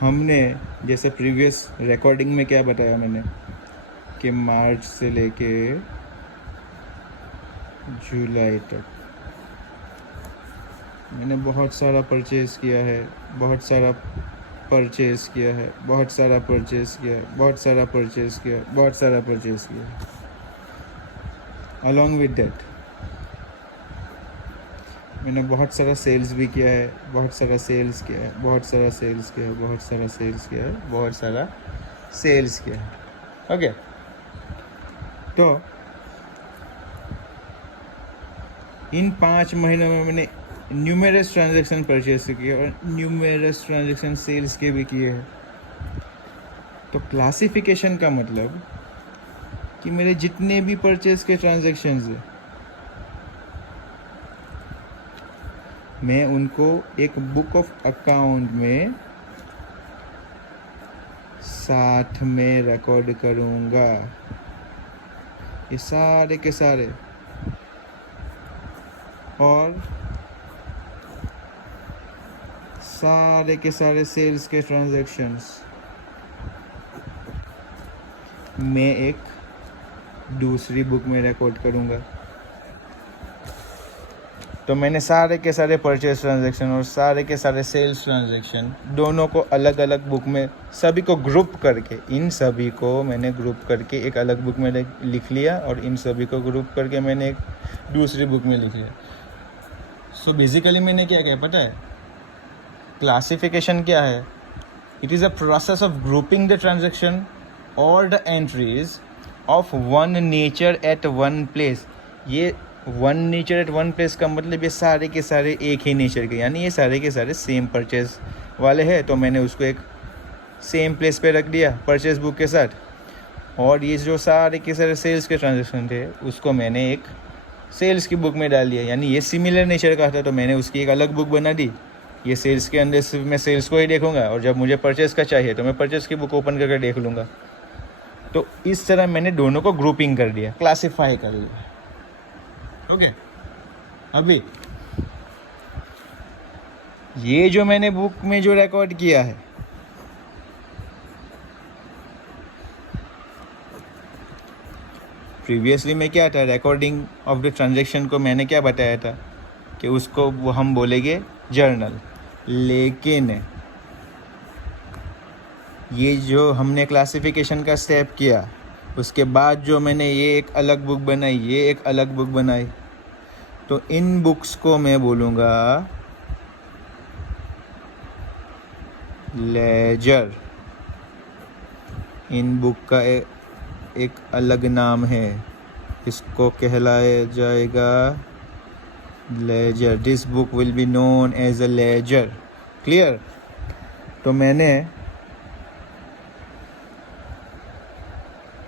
हमने जैसे previous recording में क्या बताया मैंने कि मार्च से लेके जुलाई तक मैंने बहुत सारा परचेज़ किया है, बहुत सारा परचेज़ किया है, बहुत सारा परचेज़ किया है, बहुत सारा परचेज़ किया है, बहुत सारा परचेज़ किया है। अलॉन्ग विद डैट मैंने बहुत सारा सेल्स भी किया है, बहुत सारा सेल्स किया है, बहुत सारा सेल्स किया है, बहुत सारा सेल्स किया है, बहुत सारा सेल्स किया है। ओके, तो इन 5 महीनों में मैंने न्यूमेरस ट्रांजैक्शन परचेस किए और न्यूमेरस ट्रांजैक्शन सेल्स के भी किए हैं। तो क्लासिफिकेशन का मतलब कि मेरे जितने भी परचेस के ट्रांजैक्शंस हैं मैं उनको एक बुक ऑफ अकाउंट में साथ में रिकॉर्ड करूँगा। ये सारे के सारे, और सारे के सारे सेल्स के ट्रांजैक्शंस मैं एक दूसरी बुक में रिकॉर्ड करूँगा। तो मैंने सारे के सारे परचेज ट्रांजैक्शन और सारे के सारे सेल्स ट्रांजैक्शन दोनों को अलग अलग बुक में, सभी को ग्रुप करके, इन सभी को मैंने ग्रुप करके एक अलग बुक में लिख लिया और इन सभी को ग्रुप करके मैंने एक दूसरी बुक में लिख लिया। सो बेसिकली मैंने क्या किया पता है? क्लासिफिकेशन क्या है? It is a process of grouping the transaction और the entries of one nature at one place. ये one nature at one place का मतलब ये सारे के सारे एक ही नेचर के, यानी ये सारे के सारे सेम परचेज वाले हैं, तो मैंने उसको एक सेम प्लेस पे रख दिया परचेज बुक के साथ। और ये जो सारे के सारे सेल्स के ट्रांजैक्शन थे उसको मैंने एक सेल्स की बुक में डाल दिया, यानी ये सिमिलर नेचर का था तो मैंने उसकी एक अलग बुक बना दी। ये सेल्स के अंदर सिर्फ मैं सेल्स को ही देखूंगा और जब मुझे परचेज का चाहिए तो मैं परचेज की बुक ओपन करके देख लूँगा। तो इस तरह मैंने दोनों को ग्रुपिंग कर दिया, क्लासिफाई कर लिया। ओके, अभी ये जो मैंने बुक में जो रिकॉर्ड किया है प्रीवियसली में क्या था, रिकॉर्डिंग ऑफ द ट्रांजैक्शन को मैंने क्या बताया था कि उसको वो हम बोलेंगे जर्नल। लेकिन ये जो हमने क्लासिफिकेशन का स्टेप किया उसके बाद जो मैंने ये एक अलग बुक बनाई, ये एक अलग बुक बनाई, तो इन बुक्स को मैं बोलूँगा लेजर। इन बुक का एक अलग नाम है, इसको कहलाया जाएगा ledger. This book will be known as a ledger. Clear? तो मैंने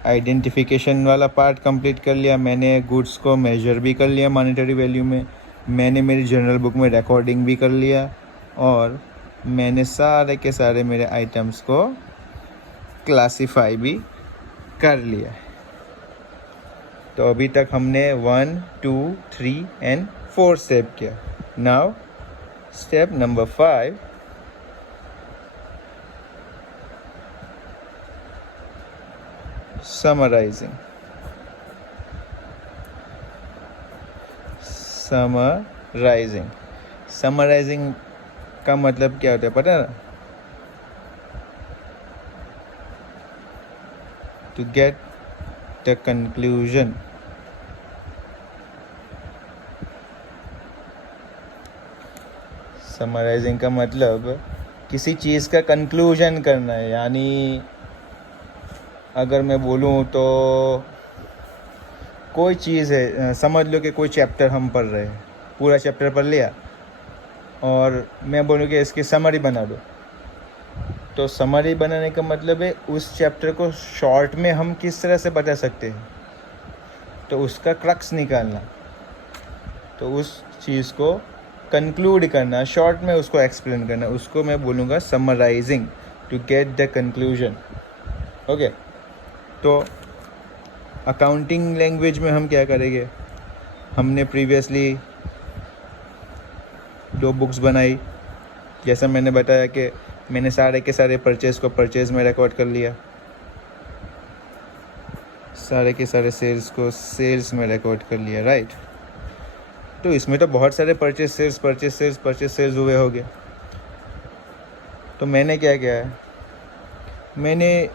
आइडेंटिफिकेशन वाला पार्ट कंप्लीट कर लिया, मैंने गुड्स को मेजर भी कर लिया मॉनेटरी वैल्यू में, मैंने मेरी जर्नल बुक में रिकॉर्डिंग भी कर लिया और मैंने सारे के सारे मेरे आइटम्स को क्लासिफाई भी कर लिया। तो अभी तक हमने 1, 2, 3 एंड 4 स्टेप किया। Now step number 5, summarising. Summarising का मतलब क्या होता है पता है ना? To get the conclusion. Summarising का मतलब किसी चीज़ का कंक्लूजन करना है, यानी अगर मैं बोलूँ तो कोई चीज़ है, समझ लो कि कोई चैप्टर हम पढ़ रहे हैं, पूरा चैप्टर पढ़ लिया और मैं बोलूँ कि इसकी समरी बना दो, तो समरी बनाने का मतलब है उस चैप्टर को शॉर्ट में हम किस तरह से बता सकते हैं, तो उसका क्रक्स निकालना, तो उस चीज़ को कंक्लूड करना, शॉर्ट में उसको एक्सप्लेन करना, उसको मैं बोलूँगा summarising, to get the conclusion. Okay, तो अकाउंटिंग लैंग्वेज में हम क्या करेंगे? हमने प्रीवियसली 2 बुक्स बनाई, जैसा मैंने बताया कि मैंने सारे के सारे परचेज़ को परचेज़ में रिकॉर्ड कर लिया, सारे के सारे सेल्स को सेल्स में रिकॉर्ड कर लिया, राइट। तो इसमें तो बहुत सारे परचेज सेल्स हुए होंगे। तो मैंने क्या किया है, मैंने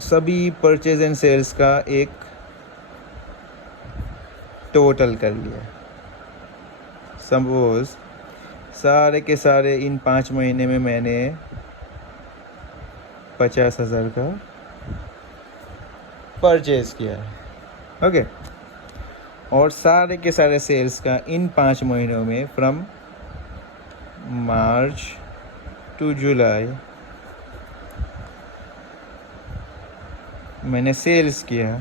सभी परचेज एंड सेल्स का एक टोटल कर लिया। सपोज सारे के सारे इन 5 महीने में मैंने 50,000 का परचेज किया है, ओके। और सारे के सारे सेल्स का इन 5 महीनों में फ्रॉम मार्च टू जुलाई मैंने सेल्स किया,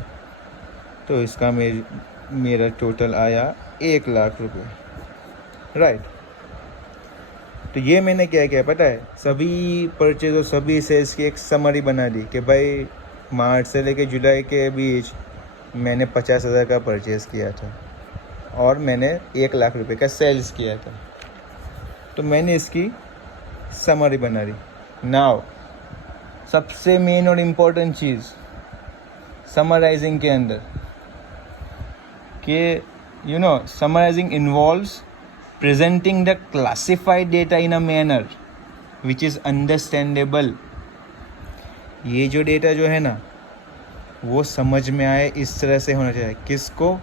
तो इसका मेरा टोटल आया 1 लाख रुपए, राइट। तो ये मैंने क्या किया पता है, सभी परचेज और सभी सेल्स की एक समरी बना दी कि भाई मार्च से लेके जुलाई के बीच मैंने 50,000 का परचेज़ किया था और मैंने 1 लाख रुपए का सेल्स किया था। तो मैंने इसकी समरी बना दी। नाउ सबसे मेन और इम्पोर्टेंट चीज़ समराइजिंग के अंदर कि summarising involves presenting the classified data in a manner which is understandable। ये जो डेटा जो है ना वो समझ में आए इस तरह से होना चाहिए। किसको?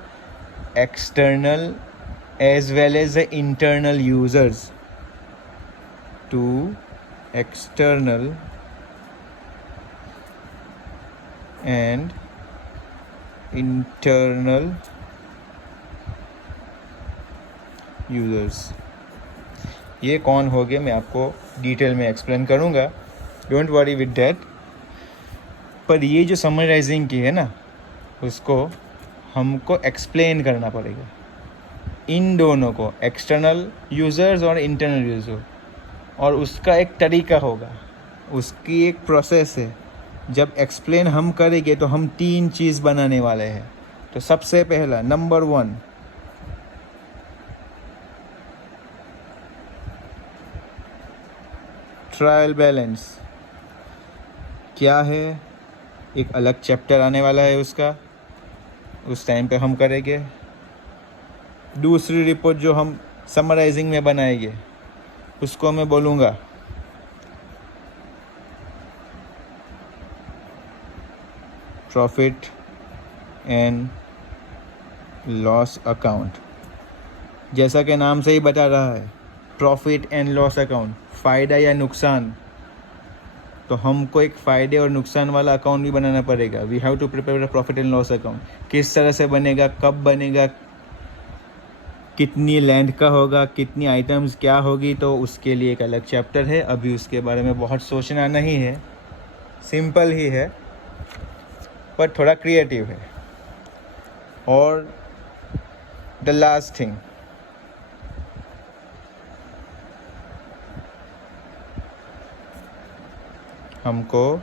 External as well as the internal users, to external and internal users. ये कौन हो गए मैं आपको डिटेल में एक्सप्लेन करूँगा, डोंट वरी विद डैट। पर ये जो समराइजिंग की है ना उसको हमको एक्सप्लेन करना पड़ेगा इन दोनों को, एक्सटर्नल यूज़र्स और इंटरनल यूज़र, और उसका एक तरीका होगा, उसकी एक प्रोसेस है। जब एक्सप्लेन हम करेंगे तो हम 3 चीज़ बनाने वाले हैं। तो सबसे पहला नंबर 1, ट्रायल बैलेंस क्या है, एक अलग चैप्टर आने वाला है उसका, उस टाइम पे हम करेंगे। दूसरी रिपोर्ट जो हम समराइजिंग में बनाएंगे उसको मैं बोलूँगा प्रॉफिट एंड लॉस अकाउंट। जैसा कि नाम से ही बता रहा है, प्रॉफिट एंड लॉस अकाउंट, फ़ायदा या नुकसान। तो हमको एक फ़ायदे और नुकसान वाला अकाउंट भी बनाना पड़ेगा। We have to prepare a profit and loss account. किस तरह से बनेगा, कब बनेगा, कितनी लेंथ का होगा, कितनी आइटम्स क्या होगी, तो उसके लिए एक अलग चैप्टर है। अभी उसके बारे में बहुत सोचना नहीं है, सिंपल ही है पर थोड़ा क्रिएटिव है। और द लास्ट थिंग, हमको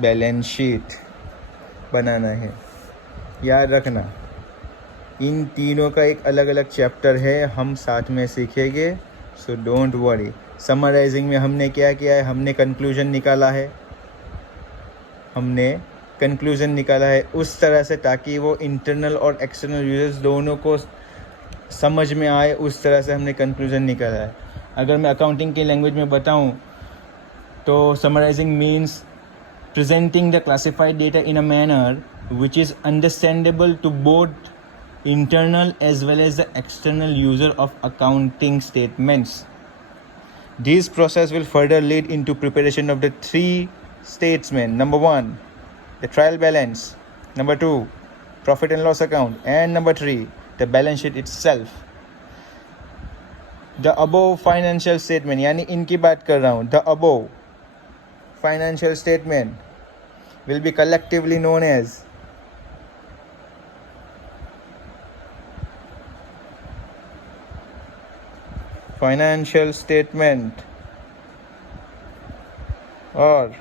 बैलेंस शीट बनाना है। याद रखना इन तीनों का एक अलग अलग चैप्टर है, हम साथ में सीखेंगे, सो डोंट वरी। समराइजिंग में हमने क्या किया है, हमने कंक्लूजन निकाला है उस तरह से ताकि वो इंटरनल और एक्सटर्नल यूजर्स दोनों को समझ में आए, उस तरह से हमने कंक्लूजन निकाला है। अगर मैं अकाउंटिंग की लैंग्वेज में बताऊं तो summarising means presenting the classified data in a manner which is understandable to both internal as well as the external user of accounting statements. This process will further lead into preparation of the 3 statements. Number 1, the trial balance. Number 2, profit and loss account. And number 3, the balance sheet itself. The above financial statement, यानी इनकी बात कर रहा हूँ, the above financial statement will be collectively known as financial statement or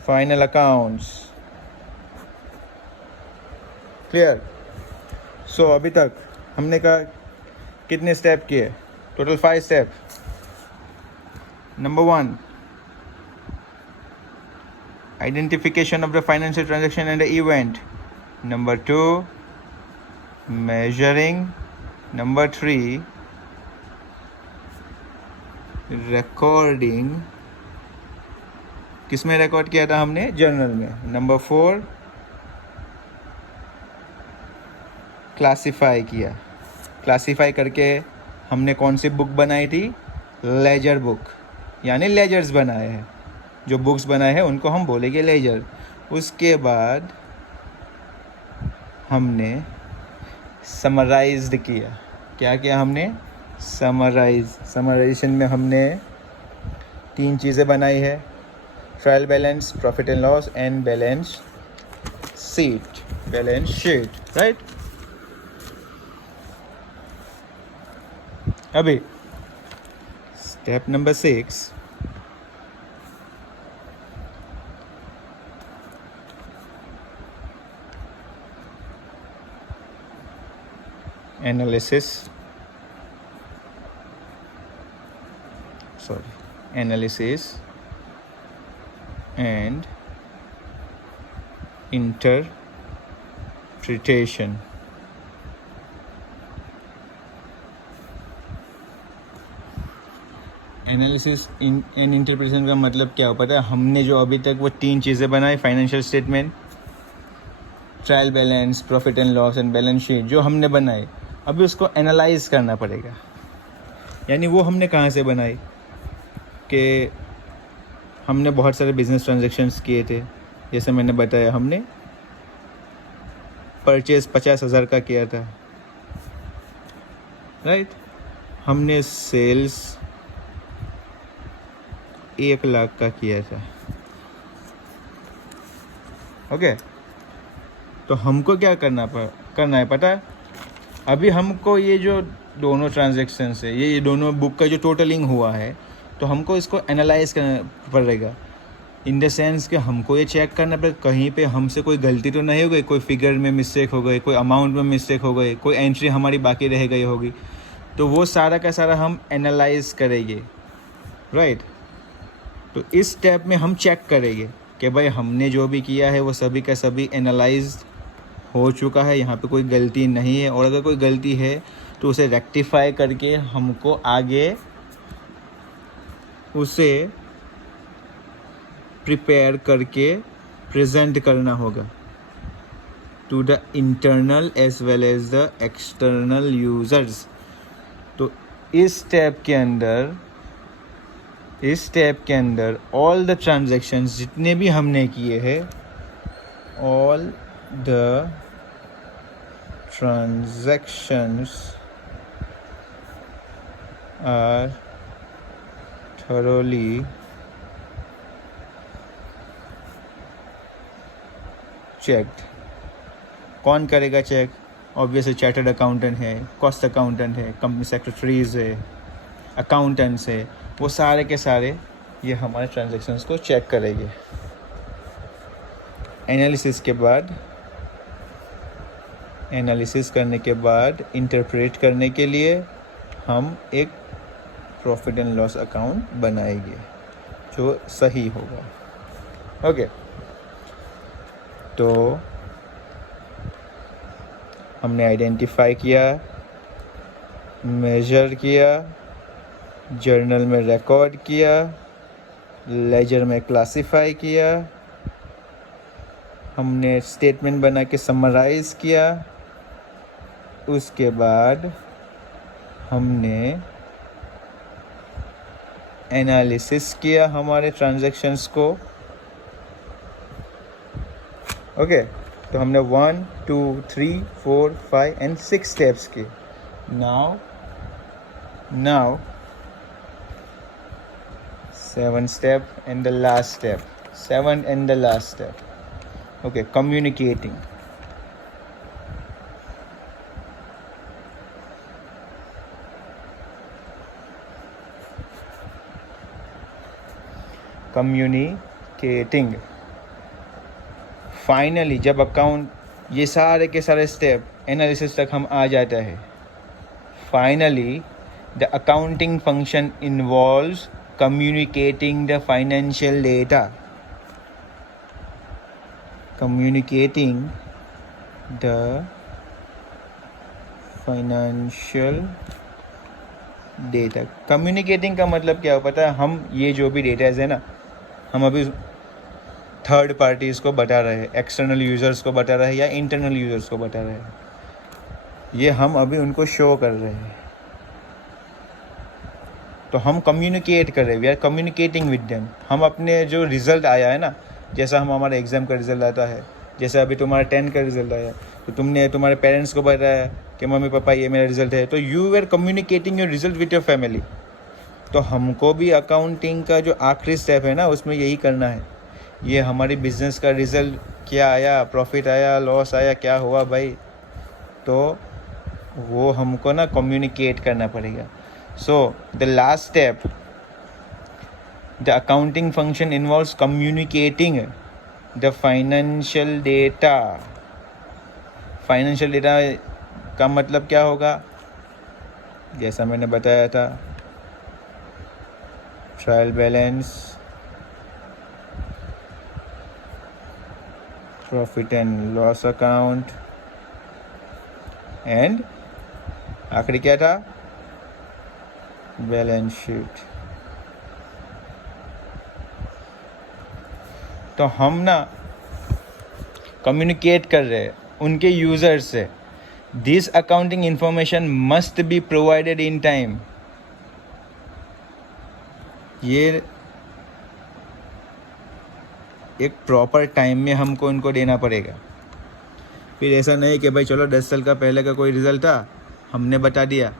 final accounts. Clear? So अभी तक हमने कहा कितने स्टेप किए, total 5 step. Number 1, identification of the financial transaction and the event. Number 2, measuring. Number 3, recording. किस में record किया था हमने? जर्नल में. नंबर 4, क्लासीफाई किया. क्लासीफाई करके हमने कौन सी बुक बनाई थी? लेजर बुक, यानी लेजर्स बनाए हैं. जो बुक्स बनाए हैं उनको हम बोलेंगे लेजर. उसके बाद हमने समराइज्ड किया. क्या किया हमने? समराइजेशन में हमने 3 चीज़ें बनाई है: trial balance, profit and loss and balance sheet. Right. अभी step number 6, analysis and interpretation. Analysis and interpretation का मतलब क्या हो पता है? हमने जो अभी तक वो 3 चीज़ें बनाई, financial statement, trial balance, profit and loss and balance sheet, जो हमने बनाई, अभी उसको एनालाइज करना पड़ेगा. यानी वो हमने कहाँ से बनाई? कि हमने बहुत सारे बिजनेस ट्रांजैक्शंस किए थे. जैसे मैंने बताया, हमने परचेज 50,000 का किया था. राइट. हमने सेल्स 1 लाख का किया था. ओके. तो हमको क्या करना है पता है? अभी हमको ये जो दोनों ट्रांजैक्शंस है, ये दोनों बुक का जो टोटलिंग हुआ है, तो हमको इसको एनालाइज करना पड़ेगा. इन द सेंस कि हमको ये चेक करना पड़ेगा कहीं पे हमसे कोई गलती तो नहीं हो गई, कोई फिगर में मिस्टेक हो गई, कोई अमाउंट में मिस्टेक हो गई, कोई एंट्री हमारी बाकी रह गई होगी. तो वो सारा का सारा हम एनालाइज करेंगे. राइट. तो इस स्टेप में हम चेक करेंगे कि भाई हमने जो भी किया है वो सभी का सभी एनालाइज हो चुका है, यहाँ पे कोई गलती नहीं है. और अगर कोई गलती है तो उसे रेक्टिफाई करके हमको आगे उसे प्रिपेयर करके प्रेजेंट करना होगा to the internal as well as the external users. तो इस स्टेप के अंदर ऑल द ट्रांजैक्शंस जितने भी हमने किए हैं, all the transactions are thoroughly checked. कौन करेगा चेक? ऑब्वियसली चार्टर्ड अकाउंटेंट है, कॉस्ट अकाउंटेंट है, कंपनी सेक्रेटरीज है, अकाउंटेंट्स है. वो सारे के सारे ये हमारे ट्रांजैक्शंस को चेक करेंगे. एनालिसिस करने के बाद इंटरप्रेट करने के लिए हम एक प्रॉफिट एंड लॉस अकाउंट बनाएंगे जो सही होगा. ओके. तो हमने आइडेंटिफाई किया, मेजर किया, जर्नल में रिकॉर्ड किया, लेजर में क्लासिफाई किया, हमने स्टेटमेंट बना के समराइज किया. उसके बाद हमने एनालिसिस किया हमारे ट्रांजैक्शंस को. ओके. तो हमने 1, 2, 3, 4, 5 एंड 6 स्टेप्स किए. Now 7th step and the last step. 7th and the last step. Okay, communicating. Finally जब अकाउंट ये सारे के सारे स्टेप एनालिसिस तक हम आ जाता है, finally the accounting function involves communicating the financial data. Communicating the financial data. Communicating का मतलब क्या हो पता है? हम ये जो भी डेटाज है ना, हम अभी थर्ड पार्टीज़ को बता रहे हैं, एक्सटर्नल यूज़र्स को बता रहे हैं या इंटरनल यूज़र्स को बता रहे हैं, ये हम अभी उनको शो कर रहे हैं. तो हम कम्युनिकेट कर रहे हैं, we are communicating with them. हम अपने जो रिज़ल्ट आया है ना, जैसा हम हमारे एग्ज़ाम का रिज़ल्ट आता है, जैसे अभी तुम्हारा 10 का रिज़ल्ट आया, तो तुमने तुम्हारे पेरेंट्स को बताया कि मम्मी पापा ये मेरा रिज़ल्ट है, तो you are communicating your result with your family. तो हमको भी अकाउंटिंग का जो आखिरी स्टेप है ना, उसमें यही करना है. ये हमारी बिज़नेस का रिज़ल्ट क्या आया, प्रॉफिट आया, लॉस आया, क्या हुआ भाई, तो वो हमको ना कम्युनिकेट करना पड़ेगा. So the last step, the accounting function involves communicating the financial data. Financial data का मतलब क्या होगा? जैसा मैंने बताया था, trial balance, profit and loss account, and आखिरी क्या था? Balance sheet. तो हम ना कम्युनिकेट कर रहे हैं उनके यूज़र से. This accounting information must be provided in time. ये एक प्रॉपर टाइम में हमको उनको देना पड़ेगा. फिर ऐसा नहीं कि भाई चलो 10 साल का पहले का कोई रिज़ल्ट था, हमने बता दिया,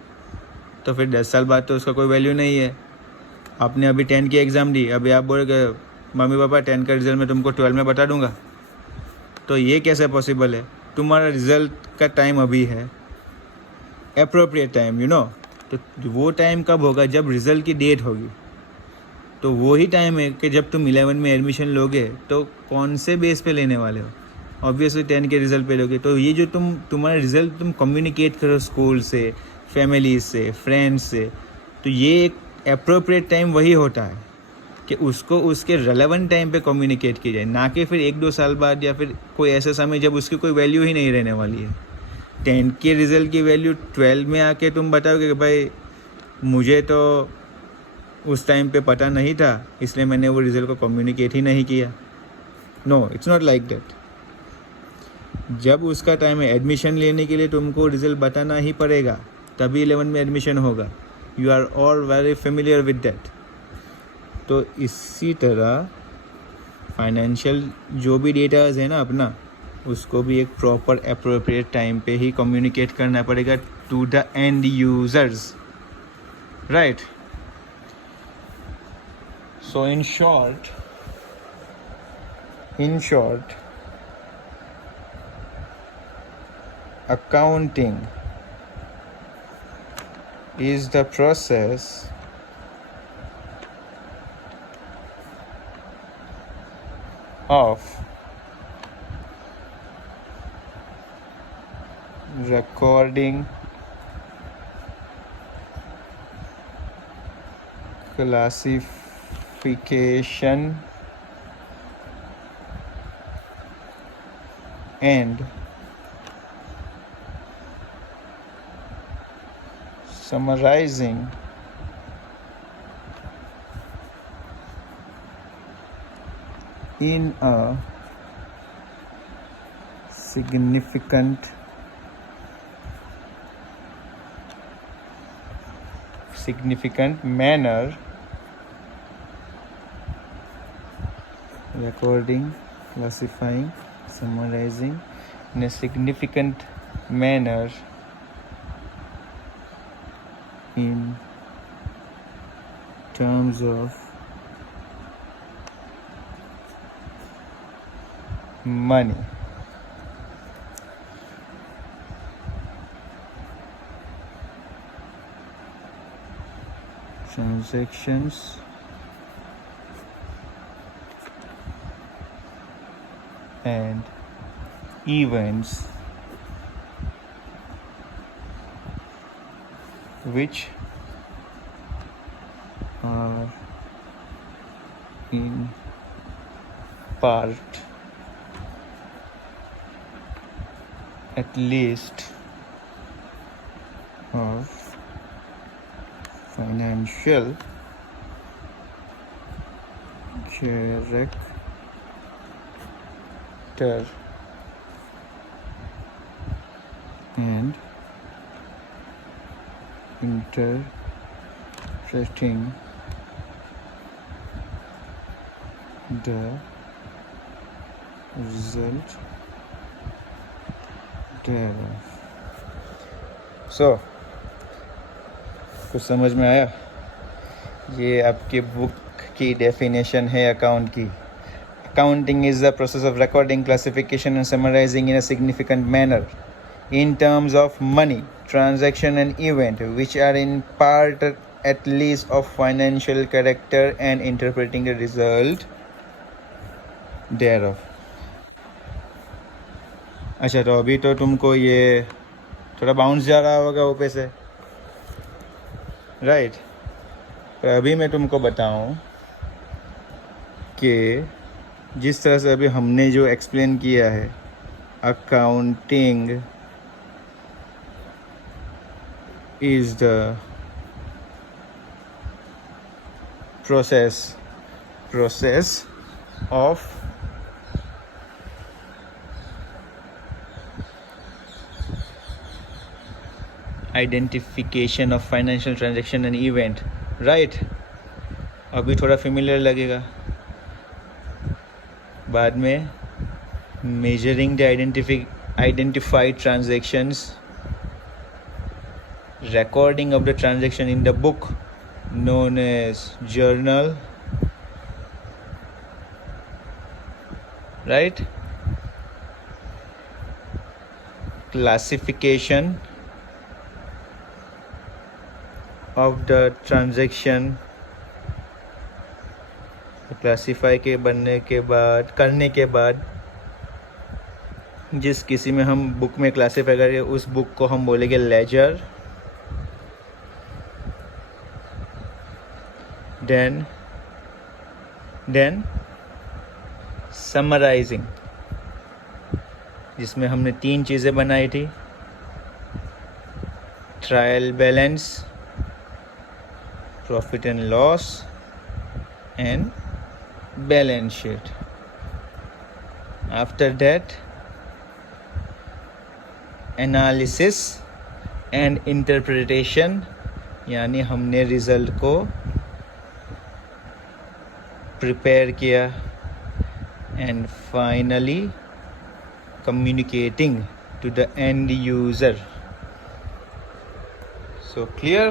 तो फिर 10 साल बाद तो उसका कोई वैल्यू नहीं है. आपने अभी 10 की एग्ज़ाम दी, अभी आप बोल गए मम्मी पापा 10 का रिज़ल्ट मैं तुमको 12 में बता दूंगा, तो ये कैसे पॉसिबल है? तुम्हारा रिज़ल्ट का टाइम अभी है, एप्रोप्रिएट टाइम, यू नो. तो वो टाइम कब होगा? जब रिज़ल्ट की डेट होगी. तो वो ही टाइम है कि जब तुम 11 में एडमिशन लोगे, तो कौन से बेस पे लेने वाले हो? ऑब्वियसली 10 के रिज़ल्ट पे लोगे. तो ये जो तुम्हारा रिज़ल्ट तुम कम्युनिकेट करो स्कूल से, फैमिली से, फ्रेंड्स से, तो ये एक अप्रोप्रिएट टाइम वही होता है कि उसको उसके रेलेवेंट टाइम पे कम्युनिकेट की जाए, ना कि फिर 1-2 साल बाद या फिर कोई ऐसा समय जब उसकी कोई वैल्यू ही नहीं रहने वाली है. 10 के रिज़ल्ट की वैल्यू 12 में आके तुम बताओगे कि भाई मुझे तो उस टाइम पे पता नहीं था, इसलिए मैंने वो रिज़ल्ट को कम्युनिकेट ही नहीं किया. No, it's not like that. जब उसका टाइम है एडमिशन लेने के लिए, तुमको रिज़ल्ट बताना ही पड़ेगा, तभी 11 में एडमिशन होगा. You are all very familiar with that. तो इसी तरह फाइनेंशियल जो भी डेटाज है ना अपना, उसको भी एक प्रॉपर अप्रोप्रिएट टाइम पे ही कम्युनिकेट करना पड़ेगा to the end users, right. So in short accounting is the process of recording, classification, and summarizing in a significant manner. Recording, classifying, summarizing in a significant manner in terms of money. Transactions and events which are in part at least of financial character and interpreting the result thereof. So, कुछ समझ में आया? ये आपके book की definition है account की. Accounting is the process of recording, classification and summarizing in a significant manner in terms of money, transaction and event which are in part at least of financial character and interpreting the result thereof. अच्छा, तो अभी तो तुमको ये थोड़ा bounce जा रहा होगा ऊपर से, राइट? तो अभी मैं तुमको बताऊं कि जिस तरह से अभी हमने जो एक्सप्लेन किया है, accounting is the process of identification of financial transaction and event, right? अभी थोड़ा फेमिलियर लगेगा, बाद में measuring the identified transactions, recording of the transaction in the book known as journal, right? Classification of the transaction, classify के बनने के बाद, करने के बाद जिस किसी में हम बुक में क्लासीफाई करेंगे उस बुक को हम बोलेंगे लेजर. देन समराइजिंग, जिसमें हमने 3 चीज़ें बनाई थी, trial balance, profit and loss and balance sheet. After that analysis and interpretation, यानी हमने रिज़ल्ट को प्रिपेयर किया, and finally communicating to the end user. So clear?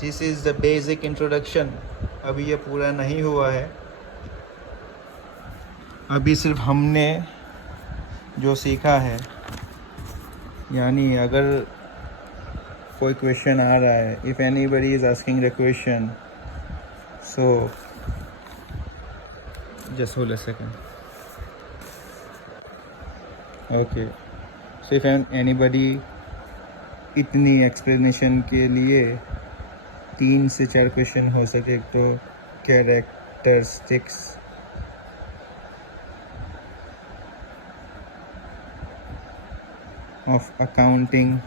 This is the basic introduction. अभी ये पूरा नहीं हुआ है, अभी सिर्फ हमने जो सीखा है, यानी अगर कोई क्वेश्चन आ रहा है, if anybody is asking the question, so just hold a second. Okay, so if anybody, इतनी एक्सप्लेनेशन के लिए 3 से 4 क्वेश्चन हो सके तो कैरेक्टरिस्टिक्स ऑफ अकाउंटिंग,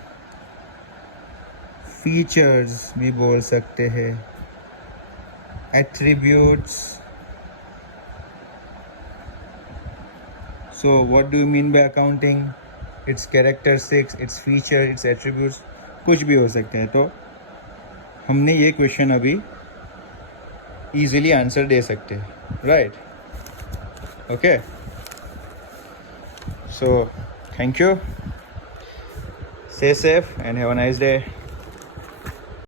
फीचर्स भी बोल सकते हैं, attributes. So what do you mean by accounting? It's characteristics, its feature, it's attributes, कुछ भी हो सकता है. तो हमने ये क्वेश्चन अभी इजीली आंसर दे सकते हैं, right? Okay, so thank you, stay safe and have a nice day.